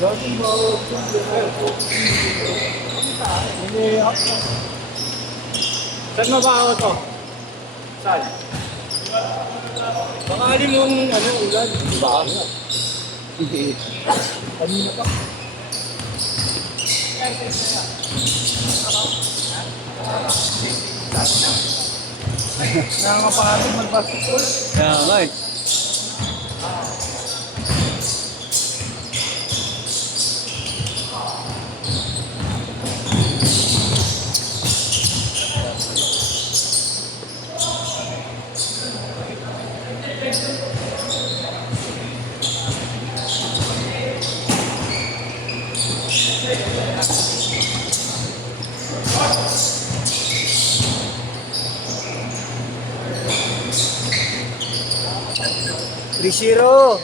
Saan mabaho to? Saan? Baka alin yung ulan. Baka nga. Kanina pa. Nakakapagod mag-basketball. Kaya nga eh. Three zero.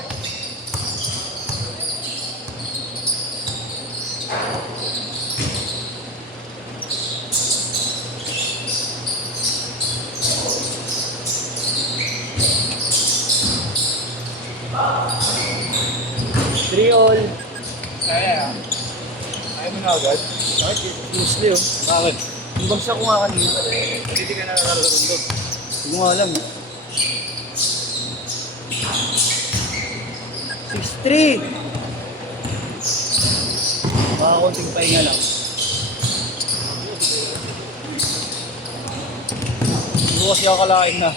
Three all. Kaya. Ayaw mo na agad? Bakit? Mostly oh. Bakit? Yung bagsak ko nga kanina. Hindi ka nakakaroon doon. Hindi ko nga alam eh. 6-3. Baka konting pahinga lang. Hindi ko kasi akalain na.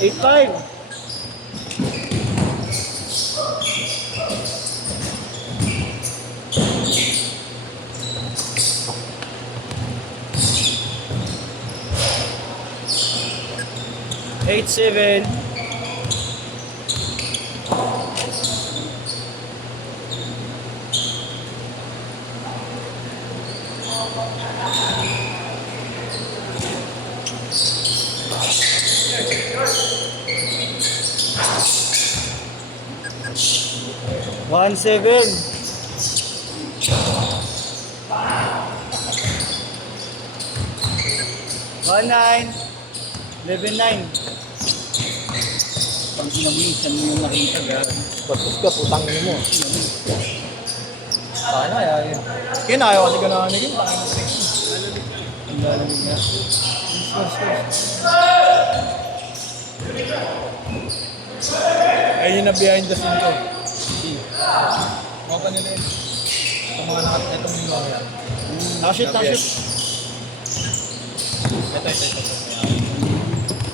Eight five. Eight seven. One seven. One nine. 11-9. Pang sinamisan mo yung nakita gano'n. Bastos ka, putang ina mo. Sana kaya yun. Kaya ayaw kasi ganahan nila. Ang lalamig na. Ayun na behind the scene ko. Mga pa nila yun. Itong mga itong mga yan. Nakashoot, nakashoot. Ito.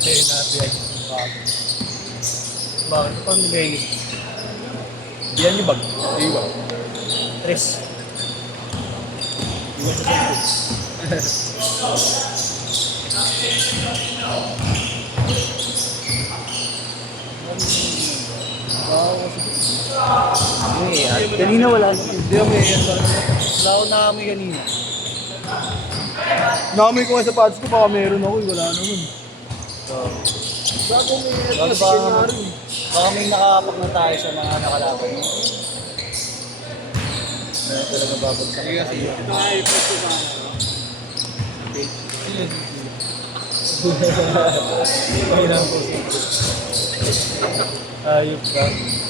Ayun na behind the scene ko. Bakit? Paano nilainig? Yan yung bag. Yung bag. Tres. Iwan sa kanina wala. Hindi ako may yan. Wala ako nakamoy kanina. Nakamoy ko nga sa pads ko, baka meron ako. Wala naman. Bago may Baka kasi baka, kunwari. baka may nakapak na tayo sa mga nakalaban mo. Meron talaga babagsak. Sige kasi yun. Nakaipot ko ba? Kailangan ko. Ayop ka.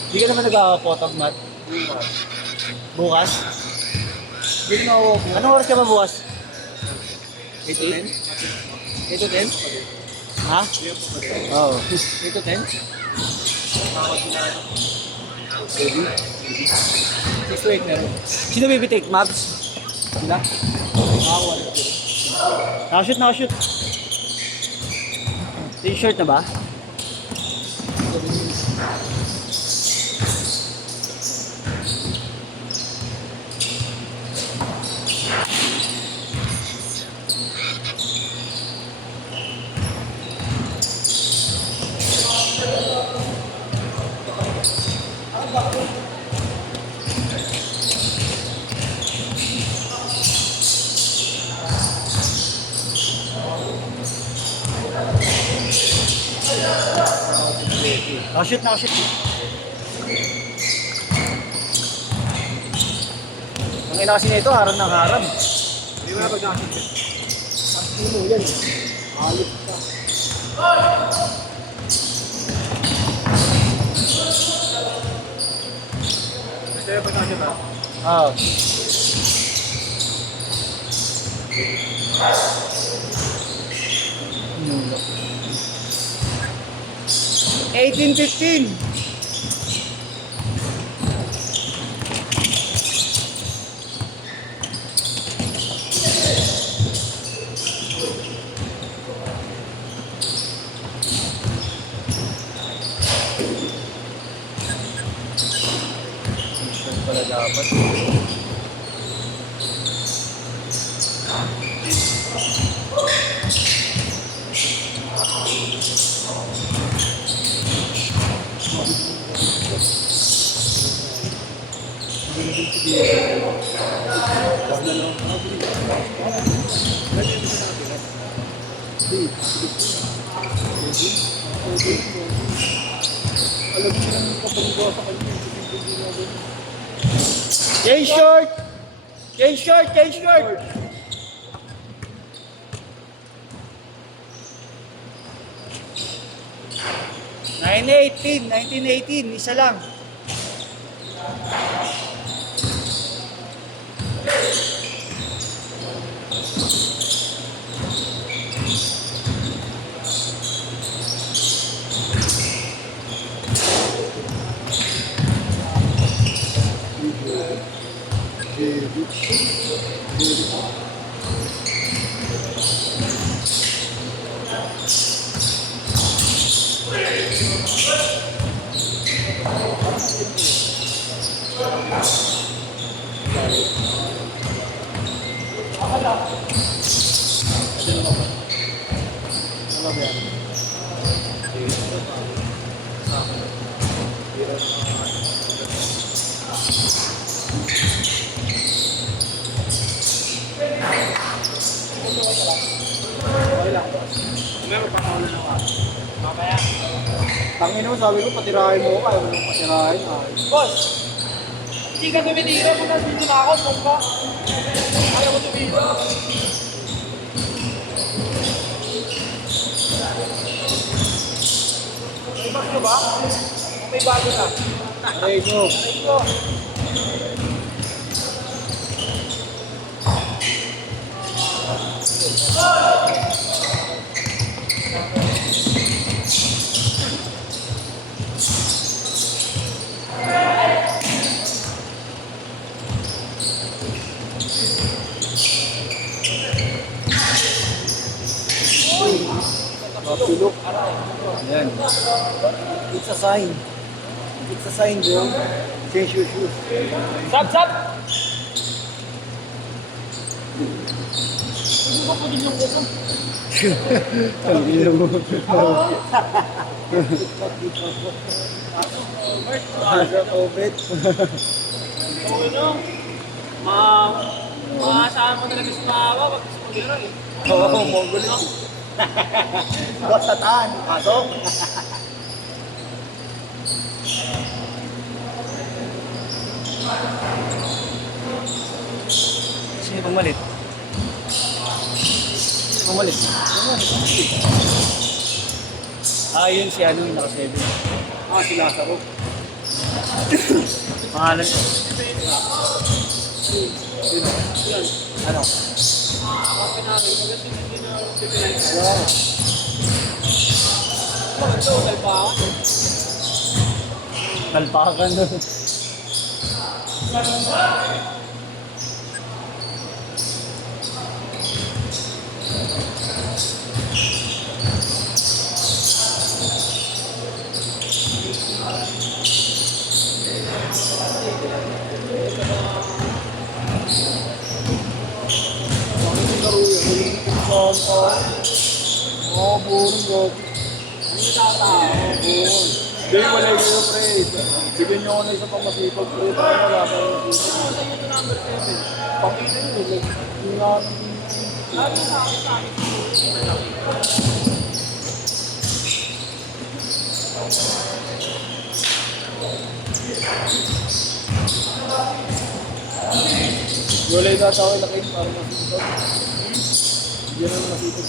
Hindi ka naman nagkakapotag, Matt? Bukas? Hindi na ako. Anong oras ka ba bukas? 8 to 10? 8 to 10? Ha? Oo. 8 to 10? 6 to 8 meron. Sino bibitik? Mavs? Sila? Nakakuha na sila. Nakashoot, nakashoot. T-shirt na ba? Nakashoot, nakashoot. Ang ina kasi nito, harang ng harang. Hindi mo na pag nakasip. Ang tino yan. Ayos ka. Kaya pag nakasip ha. Ah. Hmm. 18-15. Pala dapat. K-short! K-short! K-short! Nine 1918, isa lang. Meron pa kaulo na ka. Mamaya. Tangin mo, sabi ko, patirahin mo ka. Ayaw mo nang patirahin. Boss! Hindi ka tumitira kung nandito na ako. Saan ka? Ayaw ko tumira. May bago ba? May bago na. Aray ko. Aray ko. Mapilok. Ayan. It's a sign. It's a sign, bro. Change your shoes. Sab, sab! Hindi ko po din yung kuko. Ang ina mo. Asa COVID. Okay no? Maasahan mo talaga si Mawa pag gusto mo gano'n eh. Oo, Mongolis. Basataan. Pasok. Sino pumalit? Sino pumalit? Ah, yun si ano yung naka-7. Ah, si Lazaro. Pangalan ko. Sino? Yan. Ano? Kapag namin, pagkat hindi na pinag Wala. Bakit ito? Kalpakan? Kalpakan doon. Oh, burong God. Ano tatao? Hindi, wala yung pre. Bigyan nyo ako na isang pamasipag pre. Paano wala pa yung nasipag? Saan yung number 7? Pakita nyo, like, yung namin. Lagi sa akin sa akin. Hindi na lang. Wala yung tatawag na kayo para masipag. Yan ang masipag.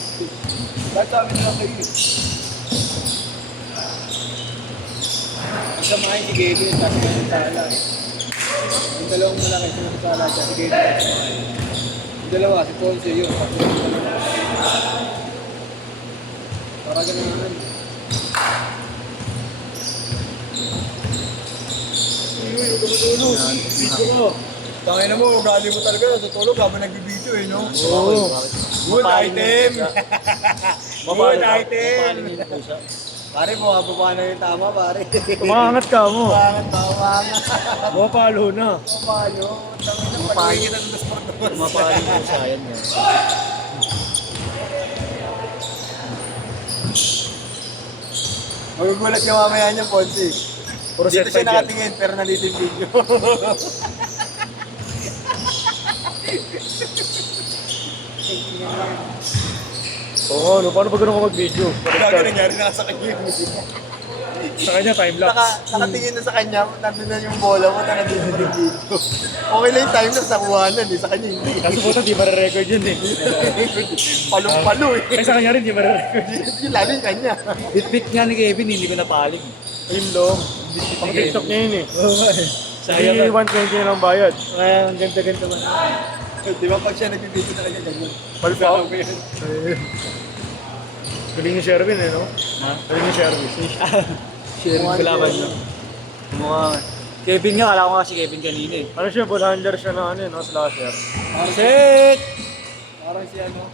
Kahit sa amin na kayo eh. Samahin si Gabriel at si Sala. Yung dalawang malaki si Sala at si Gabriel. Yung dalawa, si Ponce yun. Para ganun naman. Yung tumutulog. Video ko. Tangin na mo, ugali mo talaga sa tulog habang nagbibideo eh, no? Oo. Good item! Good item! Mapalingin po siya. Pare, bumababa na yung tama, pare. Tumangat ka mo. Tumangat, tumangat. Mapalo na. Paano? Tangin na pag-uwi kita ng Sportos. Mapaling po siya yan. Magugulat yung mamaya niya, Ponce. Puro Dito set siya 5 yan. nakatingin, pero nandito yung video. Oo, no, paano ba ganun ka mag-video? Gaga nangyari na sa kanya yung video. Sa kanya, time-lapse. Nakatingin na sa kanya, nandun na yung bola mo, nandun na yung video. Okay lang yung time-lapse, nakuhanan eh. Sa kanya hindi. Kaso puta, di ma-record yun eh. Palong-palo eh. Ay, sa kanya rin, di ma-record. Yung lalo yung kanya. Bit-bit nga ni Kevin, hindi ko napaling. Ayun long. Pang TikTok niya yun eh. Sayang Hindi ka. 120 na lang bayad. Kaya ang ganda-ganda man. Di ba pag siya nag-video talaga ganyan? Palpa. Gagawin ko yan. Galing ni Sherwin eh, no? Ha? Galing ni Sherwin. Sharing ko laban niya. Mga Kevin nga, kala ko nga si Kevin kanina eh. Ano siya, ball handler siya na ano, no? Slasher. Set! Parang si ano,